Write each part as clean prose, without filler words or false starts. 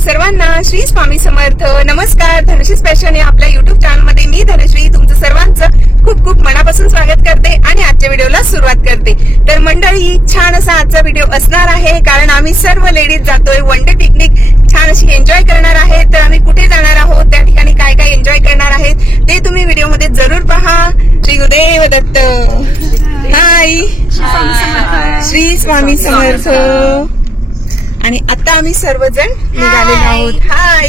सर्वांना श्री स्वामी समर्थ. नमस्कार. धनश्री स्पेशल या आपल्या युट्यूब चॅनल मध्ये मी धनश्री तुमचं सर्वांचं खूप खूप मनापासून स्वागत करते आणि आजच्या व्हिडिओला सुरुवात करते. तर मंडळी, छान असा आजचा व्हिडिओ असणार आहे कारण आम्ही सर्व लेडीज जातोय वन डे पिकनिक. छान अशी एन्जॉय करणार आहे. तर आम्ही कुठे जाणार आहोत, त्या ठिकाणी काय काय एन्जॉय करणार आहेत ते तुम्ही व्हिडिओमध्ये जरूर पहा. श्री गुरुदेव दत्त. हाय, श्री स्वामी समर्थ. आणि आता आम्ही सर्वजण निघालेलो आहोत. हाय,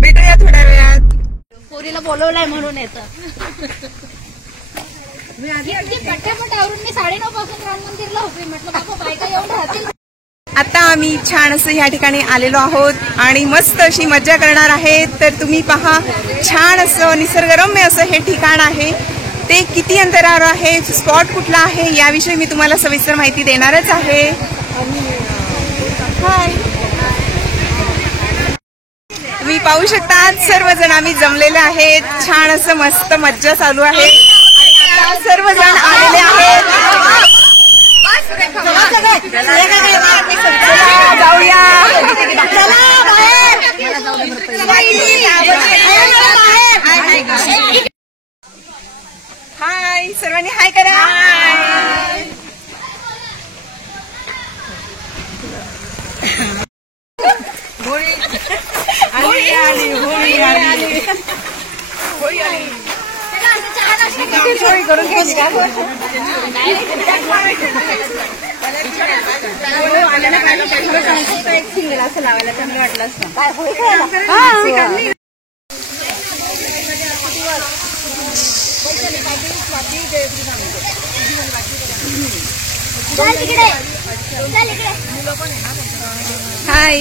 भेटूया थोड्या वेळात. पोरीला बोलवलंय म्हणून येतं. मी आधी पटापट आवरून मी 9:30 पासून राम मंदिरला होते. म्हटलं बाबा बायका येऊन राहतील. आता आम्ही छान असं ह्या ठिकाणी आलेलो आहोत आणि मस्त अशी मज्जा करणार आहे. तर तुम्ही पहा, छान असं निसर्गरम्य असं हे ठिकाण आहे. ते किती अंतरावर आहे, स्पॉट कुठला आहे याविषयी मी तुम्हाला सविस्तर माहिती देणारच आहे. तुम्ही पाहू शकता सर्वजण आम्ही जमलेले आहेत. छान असं मस्त मज्जा चालू आहे. सर्वजण आलेले आहेत. जाऊया. हाय, सर्वांनी हाय करा. करून घ्यायची का? एक सिंगल असं लावायला चांगलं वाटलं असतं. हाय,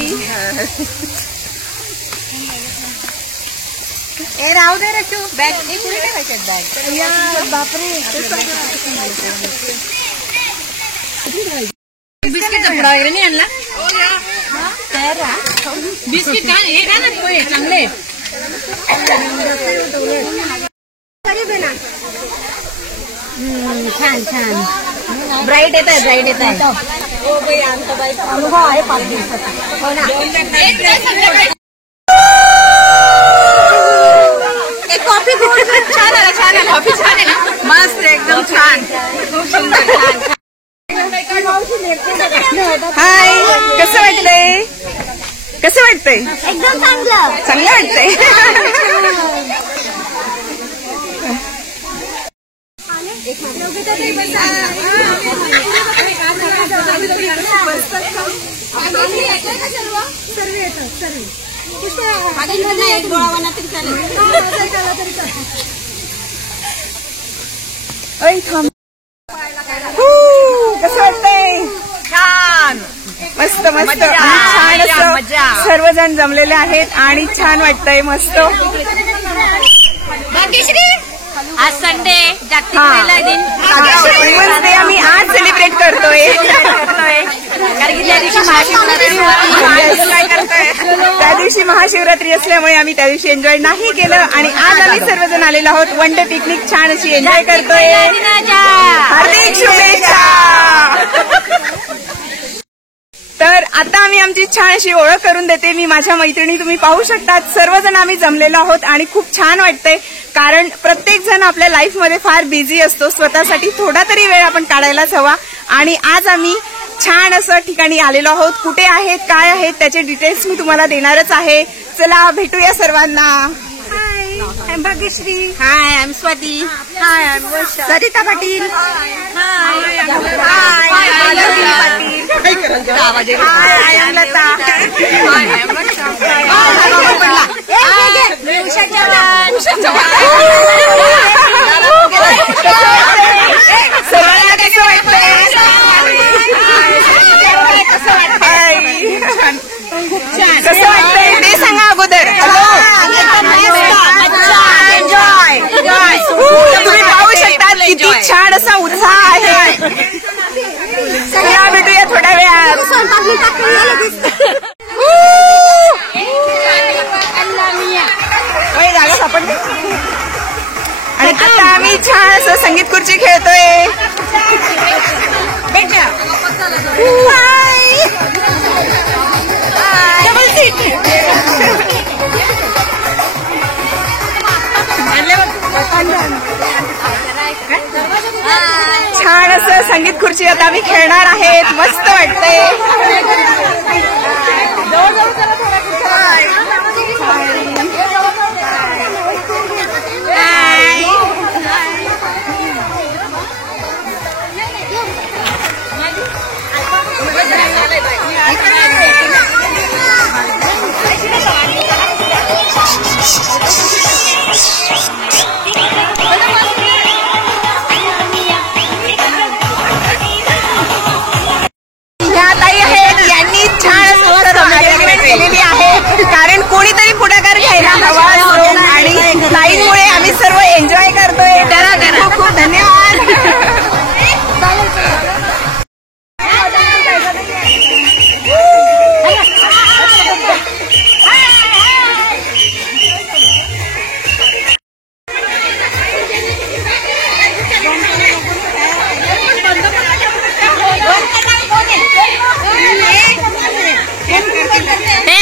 ए राहू दे रे तू. बॅग कुठे ठेवायच्यात? बॅग बापरे. बिस्किटचा पुडा वगैरे नाही आणला? बिस्किट काय हे का ना चांगले. छान छान. ब्राईट येत आहे, ब्राईट येत आहे. हो बाई, आमचा बाईक अनुभव आहे 5 दिवसाचा. हो ना. कॉफी छान आहे, छान आहे. कॉफी छान आहे ना, मस्त एकदम छान, खूप सुंदर. छान. हाय, कसं वाटतंय? कसं वाटतंय? एकदम चांगलं. चांगलं वाटतंय. कसं वाटतंय? छान, मस्त मस्त. छान असं सर्वजण जमलेले आहेत आणि छान वाटतंय. मस्त. आज संडे, जागतिक महिला दिन. वुमन्स डे आम्ही आज सेलिब्रेट करतोय. कारण की त्या दिवशी त्या दिवशी महाशिवरात्री असल्यामुळे आम्ही त्या दिवशी एन्जॉय नाही केलं आणि आज आम्ही सर्वजण आलेलो आहोत वन डे पिकनिक. छान अशी एन्जॉय करतोय. हार्दिक शुभेच्छा. तर आता आम्ही आमची छान अशी ओळख करून देते. मी माझ्या मैत्रिणी, तुम्ही पाहू शकता सर्वजण आम्ही जमलेलो आहोत आणि खूप छान वाटतंय कारण प्रत्येक जण आपल्या लाईफमध्ये फार बिझी असतो. स्वतःसाठी थोडा तरी वेळ आपण काढायलाच हवा आणि आज आम्ही छान असं ठिकाणी आलेलो आहोत. कुठे आहेत, काय आहेत त्याचे डिटेल्स मी तुम्हाला देणारच आहे. चला भेटूया सर्वांना. Hi, I am Bhagyashree. Hi, I am Swati. Hi, I am Varsha. Sarita Patil. Hi, hi, Patil. Hi, I am Lata. Hi, I am Varsha. सर्वांना कसं वाटतंय? कसं वाटतंय ते सांगा अगोदर. तुम्ही पाहू शकता किती छान असा उत्साह आहे. सगळ्या भेटूया थोड्या वेळात. जागा सापडली. आणि आता आम्ही छान असं संगीत खुर्ची खेळतोय. बेटा, हाय. संगीत खुर्ची आता आम्ही खेळणार आहेत. मस्त वाटतंय. केलेली आहे कारण कोणीतरी पुढाकार घ्यायला हवा आणि लाईनमुळे आम्ही सर्व एन्जॉय करतोय. खूप खूप धन्यवाद.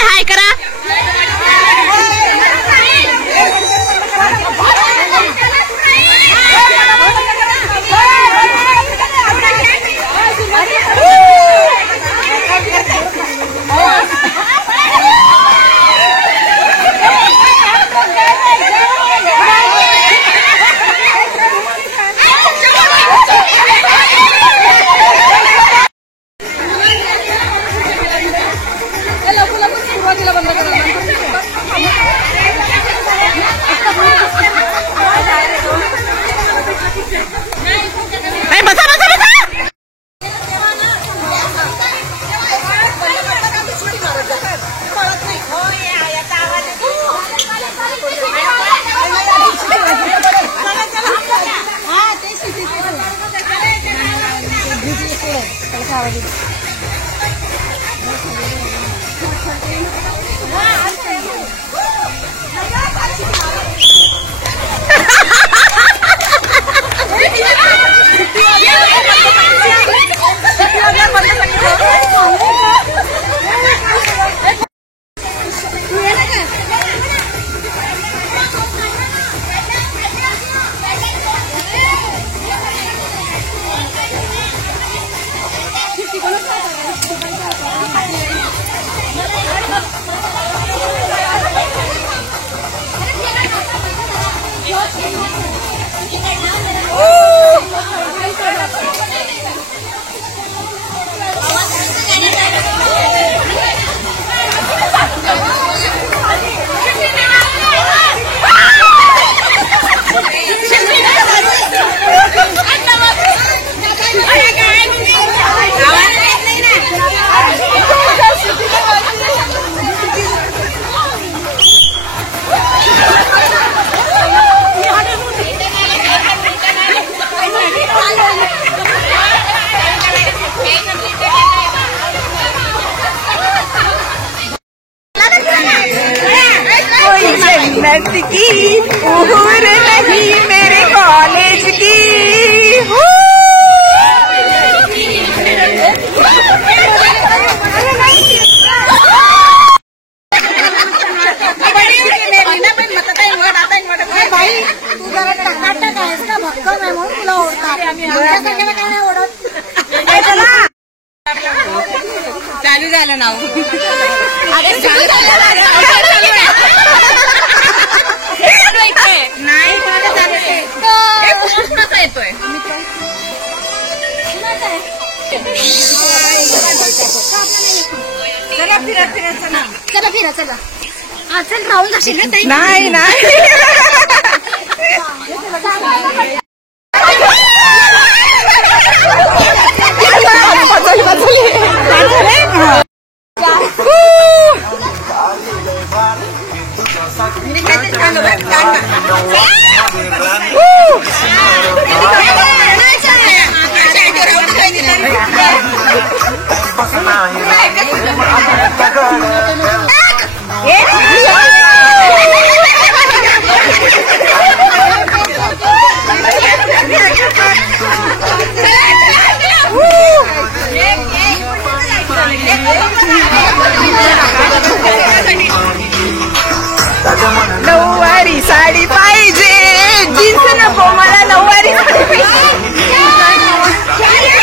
हाय करा. की उहुर नहीं मेरे कॉलेज की. चालू झालं नाव. नाही येतोय. चला फिरत फिरत चला. चला फिरा चला. हा चल राहून जाशील ना ताई. नाही नाही नऊवारी साडी पाहिजे. जीन्स नको मला, नऊवारी साडी पाहिजे.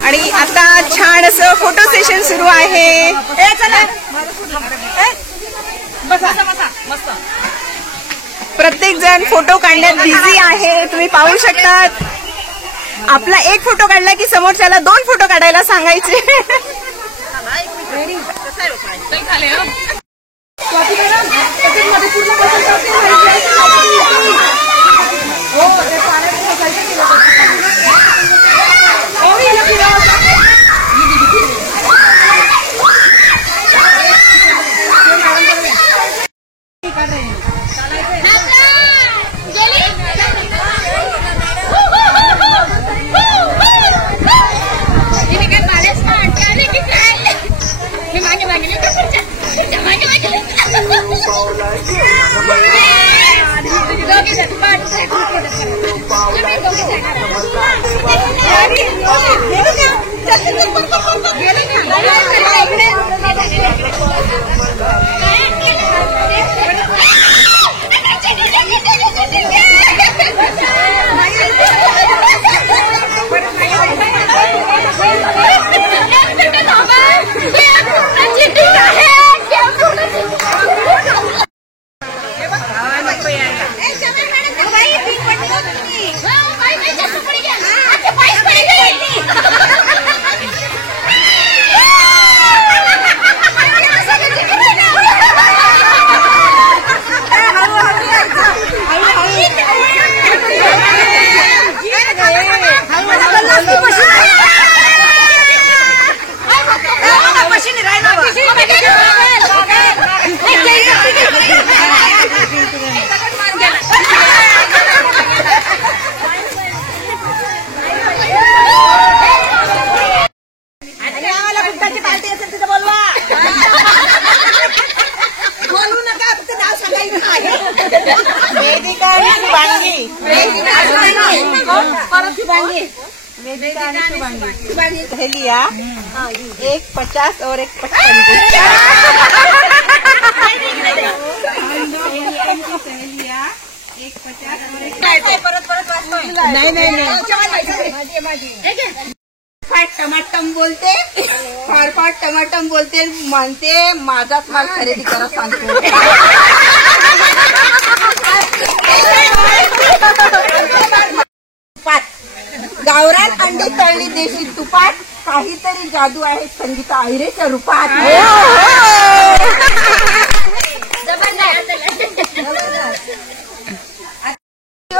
आणि आता छान असं फोटो सेशन सुरू आहे. प्रत्येक जण फोटो काढण्यात बिझी आहे. तुम्ही पाहू शकतात. आपला एक फोटो काढला की समोरच्याला 2 फोटो काढायला सांगायचे. लिया 150 और 155 टमाटम बोलते फार टमाटम बोलते म्हणते माझाच माल खरेदी करा सांगतो. गावरान अंडी तळली देशी तुपात काहीतरी जादू आहे संगीता आहिरेच्या रूपात.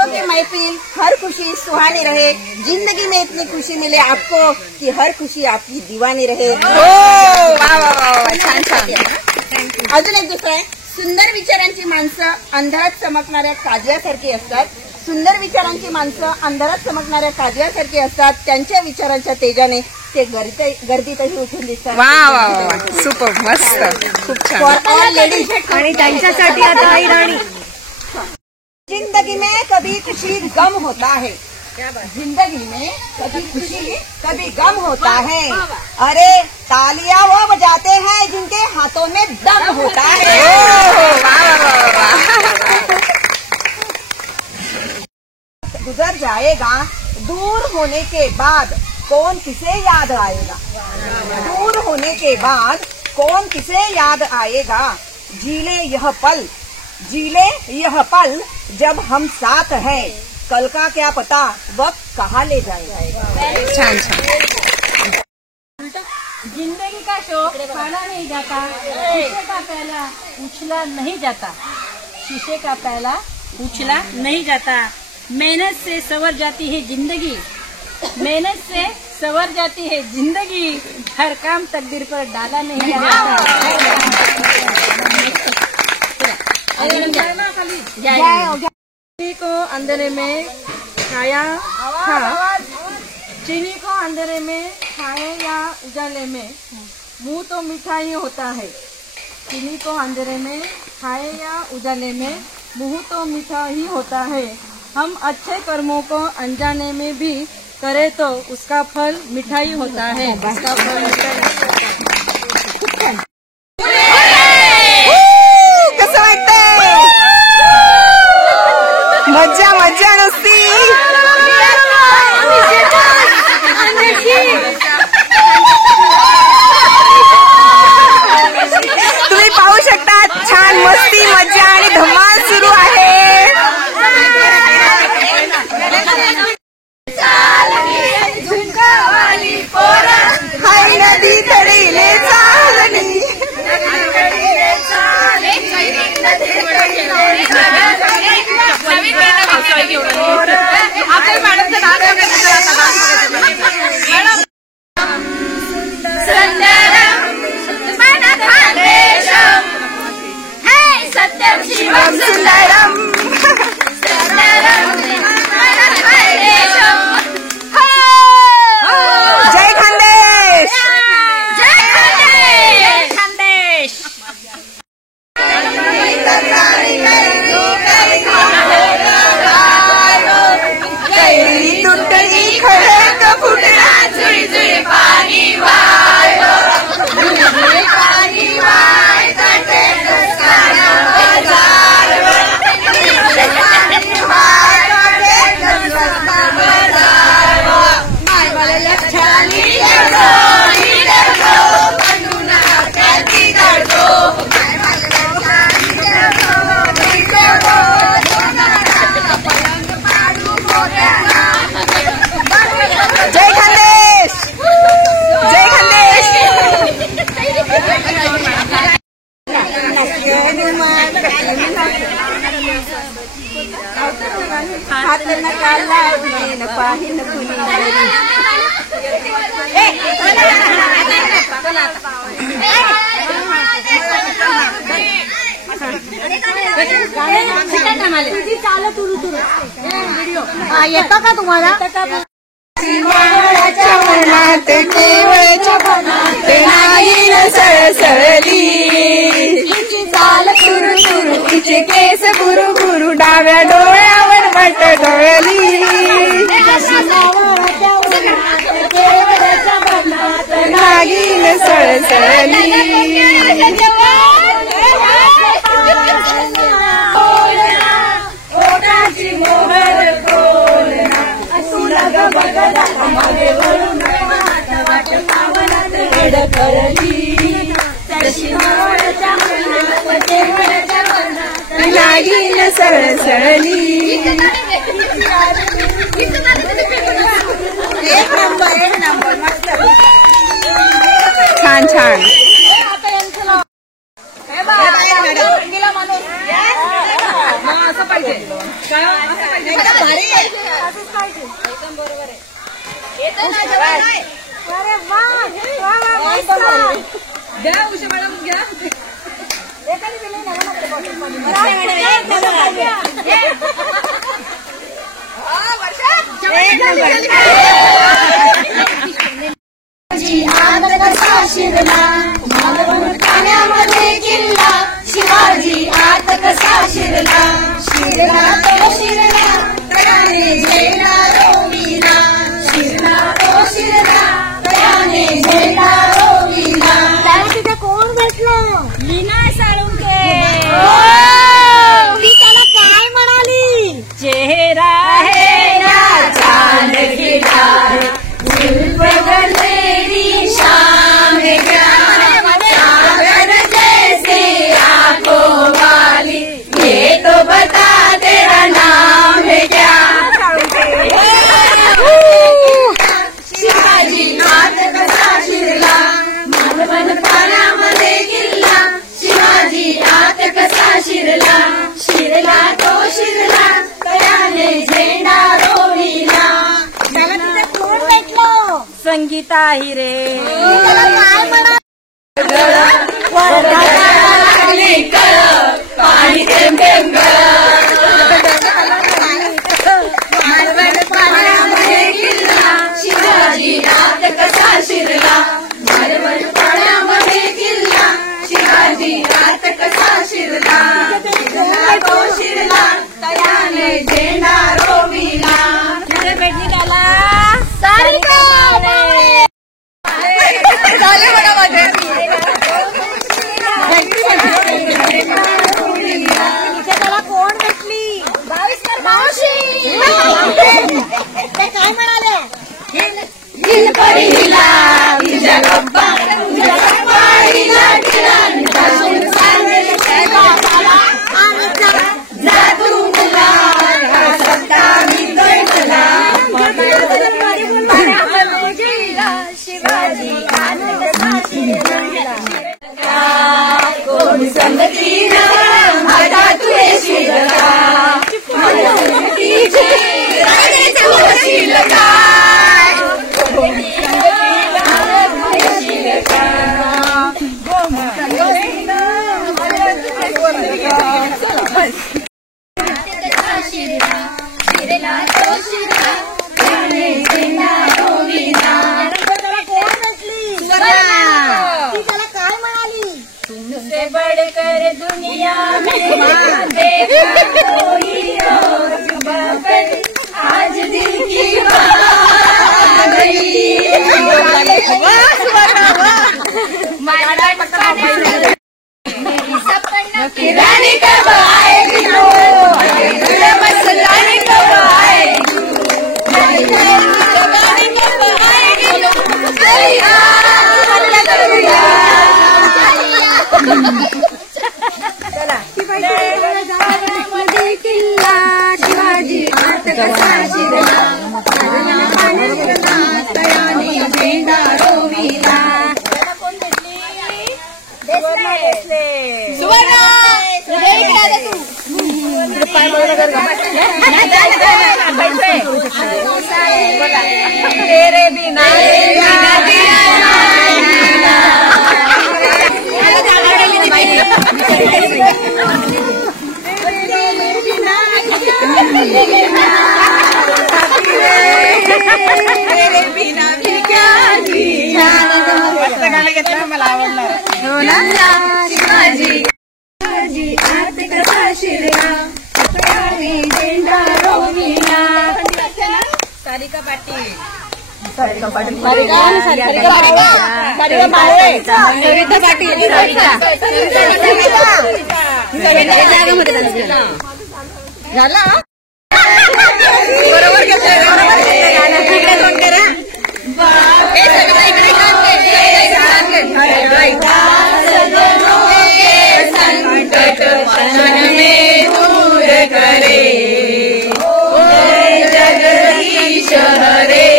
की महफिल हर खुशी सुहानी रहे, जिंदगी में इतनी खुशी मिले आपको कि हर खुशी आपकी दीवानी रहे. छान छान. अजून एक दुसरं आहे. सुंदर विचारांची माणसं अंधारात चमकणाऱ्या काजव्यासारखी असतात. सुंदर विचारांची माणसं अंधारात चमकणाऱ्या काजव्यासारखी असतात. त्यांच्या विचारांच्या तेजाने ते गर्दीतही उठून दिसतात. वा वा वा, सुपर, मस्त, खूप छान. For all ladies. आणि त्यांच्यासाठी आता आई राणी. जिंदगी में कभी खुशी गम होता है, जिंदगी में कभी खुशी कभी गम होता है। अरे तालियां वो बजाते हैं जिनके हाथों में दम होता है। गुजर जाएगा दूर होने के बाद कौन किसे याद आएगा। दूर होने के बाद कौन किसे याद आएगा। जीले यह पल जब हम साथ हैं। कल का क्या पता वक्त कहाँ ले जाएगा। छान छान। जिंदगी का शौक खाना नहीं जाता, शीशे का पहला उछला नहीं जाता, शीशे का पहला उछला नहीं जाता। मेहनत से संवर जाती है जिंदगी, मेहनत से संवर जाती है जिंदगी। हर काम तकदीर पर डाला नहीं जाता। चीनी को अंधेरे में खाया था, चीनी को अंधेरे में खाए या उजाले में, मुंह तो मीठा ही होता है। चीनी को अंधेरे में खाए या उजाले में, मुंह तो मीठा ही होता है। हम अच्छे कर्मों को अनजाने में भी करे तो उसका फल मीठा ही होता है। उसका फल कसं वाटतंय? मज्जा मज्जा नुसती. तुम्ही पाहू शकता छान मस्ती मज्जा आणि धमाल सुरू आहे. हाय नदी तडीले चालणी. सत्यम शिवम सुंदरम. जय खानदेश. कैरी तुटली खडक फुटला जुळी जुळी पाणी वाळो. जुळी पाणी वाळ तटे रस्त्याला बाजारवर. पाणी वाळ तटे रस्त्याला बाजारवर. मायवाला छानी डरतो बंधुना त्याची दडतो. मायवाला छानी डरतो जय खानदेश. जय खानदेश. हात नका लावली न पाहिन कुणी. येतं का तुम्हाला? शिवाच्या मनात केवळच्या मनात नाही न सळसळली. हिची चाल तुरु तुरु हिचे केस बुरु बुरु डाव्या डोळ्यावर वट डोळली. नाही न सळसळली. ओठाची मोहर कोलना सुलग बगला मागे वळून वाट पावनात वेड करली. तशी मावळच्या मनात केवळच्या मनात नाही न सळसळली. एक नंबर मस्त. छान छान. असं पाहिजे काय भारी आहे. एकदम बरोबर आहे. येतं ना जेवण नाही. अरे वा द्या उषा मॅडम घ्या. पाण्यामध्ये किल्ला शिवाजी आत कसा शिरला. शिरला तो शिरला तराने झेला संगीता हिरे शिवाजी रात कसा शिरला मारवण पाण्यामध्ये किल्ला शिवाजी रात कसा शिरला तो शिरला त्याने झेंडा रोविला झाले म्हणा माझे कोण भेटली 22 मावशी ते काय म्हणाले हिला तुझ्या गप्पा तुझ्या सफाईला दिला निघून सांगेल जा तू मुला हा सत्ता मी तुला शिवाजी कोण संगतीला माझा तुझे शिरला तुमसे बढ़कर दुनिया में देखा कोई और आज दिल की बात गई रानी कब आएगी बस रानी कब आएगी रानी कब आएगी किल्ला शिवाजी रात कसा शिरला तयाने झेंडा रोविला तेरे बिना गाणं घेतलं मला आवडलं हो ना शिवाजी आत कसा शिरला झेंडा रोविला सारिका पाटील सविता पाटील झाला बरोबर घेतलं इकडे दोन करा संकट क्षण में दूर करे जगदीश हरे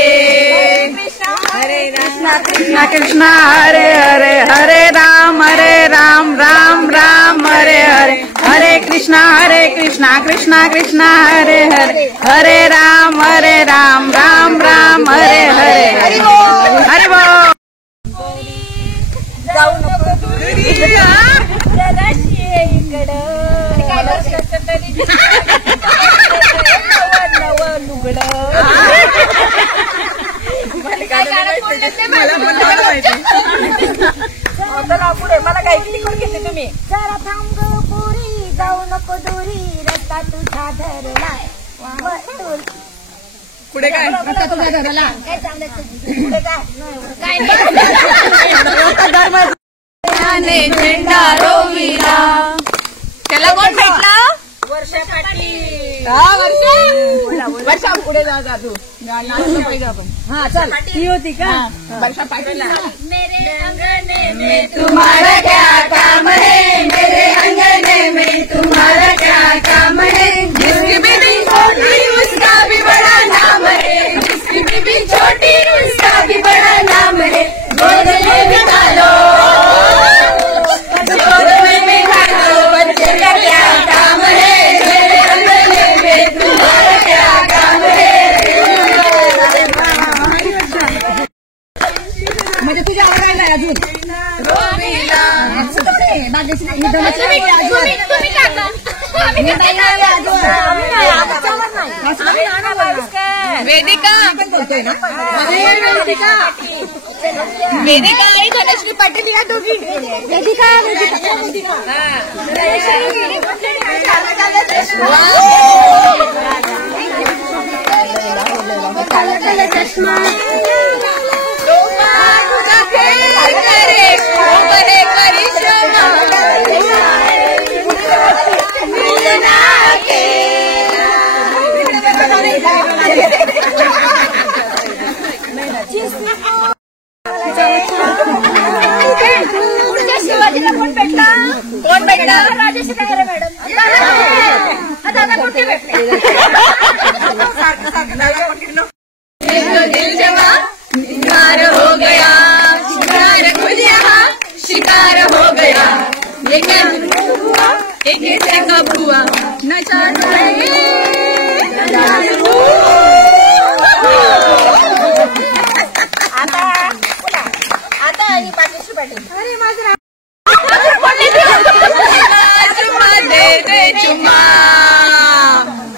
कृष्णा कृष्णा हरे हरे हरे राम राम राम हरे हरे हरे कृष्णा कृष्णा कृष्णा हरे हरे हरे राम राम राम हरे हरे हरे बोल जाऊ नको जगाशी इकडं नव लुगडं पुढे मला काय करून घेतले तुम्ही जरा थांब गं पुरी जाऊ नको दुरी रस्ता तुझा धरला पुढे काय आता तुझा धरला काय चांगलं पुढे काय त्याने झेंडा रोविला त्याला कोण भेटला वर्षा पाटील वर्षा पुढे जा तू हा चल ती होती का वर्षा पाटील मेरे अंगने में तुम्हारा क्या काम है मेरे अंगने में तुम्हारा क्या काम है जिसकी बीबी छोटी उसका भी बड़ा नाम है जिसकी बीबी छोटी उसका भी बड़ा नाम है गोद में बिठा लो गोद में बिठा लो बच्चे का क्या काम है मेरे अंगने में तुम्हारा क्या काम है म्हणजे तुझ्या आवडायला आहे अजून असं थोडी आहे. बागेची नाही. तुम्ही टाका. आम्ही वेदिका बोलतोय ना वेदिका आणि धनश्री पाटील या दोघी शिवाजीला कोण भेटला राजेश मॅडम दादा कुठे भेटले दिल जवा शिकार हो गया शिकार खुद यहाँ शिकार हो गया लेकिन एक से कब हुआ न जाने आता आणि पाटील अरे माझं चुम्मा दे दे चुम्मा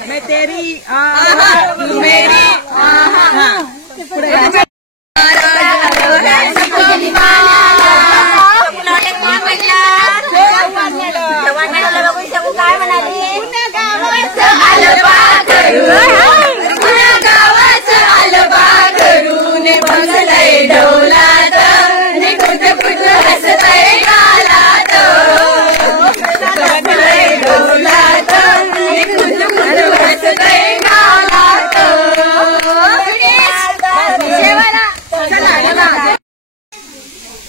मैं तेरी तू मेरी काय म्हणाली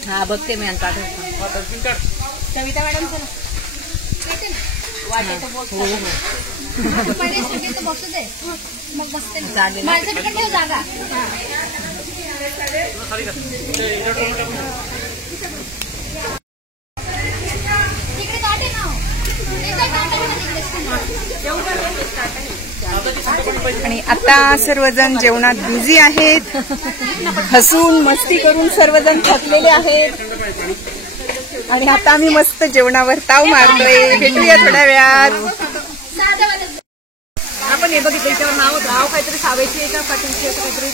हा बघते मी आता कविता मॅडम बसू दे मग बसते माझ्यासाठी पण ठेव जागा तिकडे काटे ना आणि आता सर्वजण जेवणात बिझी आहेत हसून मस्ती करून सर्वजण थकलेले आहेत आणि आता आम्ही मस्त जेवणावर ताव मारतोय भेटूया थोड्या वेळात आपण हे बघितलं याच्यावर नाव काहीतरी सावेची आहे का पाटीलची आहे काहीतरी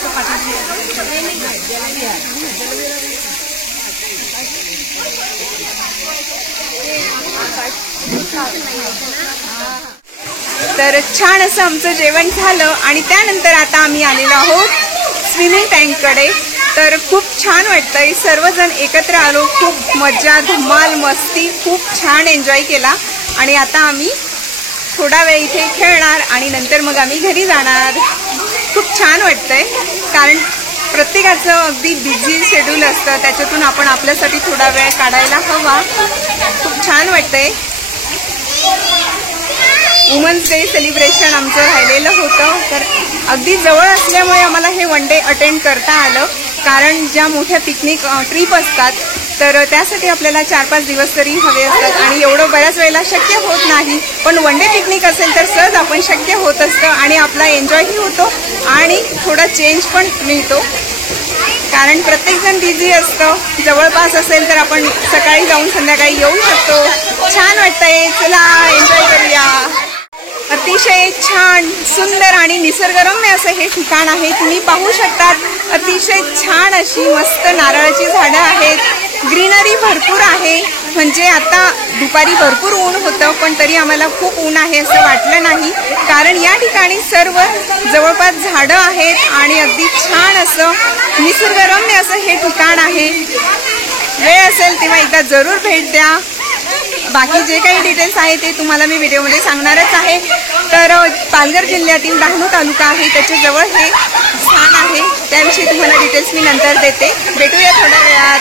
तर छान असं आमचं जेवण झालं आणि त्यानंतर आता आम्ही आलेलो आहोत स्विमिंग टँककडे तर खूप छान वाटतंय सर्वजण एकत्र आलो खूप मजा धमाल मस्ती खूप छान एन्जॉय केला आणि आता आम्ही थोडा वेळ इथे खेळणार आणि नंतर मग आम्ही घरी जाणार खूप छान वाटतंय कारण प्रत्येकाचं अगदी बिझी शेड्यूल असतं त्याच्यातून आपण आपल्यासाठी थोडा वेळ काढायला हवा खूप छान वाटतंय वुमन्स डे सेलिब्रेशन आमचं राहिलेलं होतं तर अगदी जवळ असल्यामुळे आम्हाला हे वन डे अटेंड करता आलं कारण ज्या मोठ्या पिकनिक ट्रिप असतात तर त्यासाठी आपल्याला 4-5 दिवस तरी हवे असतात आणि एवढं बऱ्याच वेळेला शक्य होत नाही पण वन डे पिकनिक असेल तर सहज आपण शक्य होत असतं आणि आपला एन्जॉयही होतो आणि थोडा चेंज पण मिळतो कारण प्रत्येकजण बिझी असतं जवळपास असेल तर आपण सकाळी जाऊन संध्याकाळी येऊ शकतो छान वाटतंय चला एन्जॉय करूया अतिशय छान सुंदर आणि निसर्गरम्य असं हे ठिकाण आहे तुम्ही पाहू शकतात अतिशय छान अशी मस्त नारळाची झाडं आहेत ग्रीनरी भरपूर आहे म्हणजे आता दुपारी भरपूर ऊन होतं पण तरी आम्हाला खूप ऊन आहे असं वाटलं नाही कारण या ठिकाणी सर्व जवळपास झाडं आहेत आणि अगदी छान असं निसर्गरम्य असं हे ठिकाण आहे वेळ असेल तेव्हा एकदा जरूर भेट द्या बाकी जे काही डिटेल्स आहे ते तुम्हाला मी व्हिडिओमध्ये सांगणारच आहे तर पालघर जिल्ह्यातील डहाणू तालुका आहे त्याच्याजवळ हे स्थान आहे त्याविषयी तुम्हाला डिटेल्स मी नंतर देते भेटूया थोड्या वेळात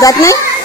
जात नाही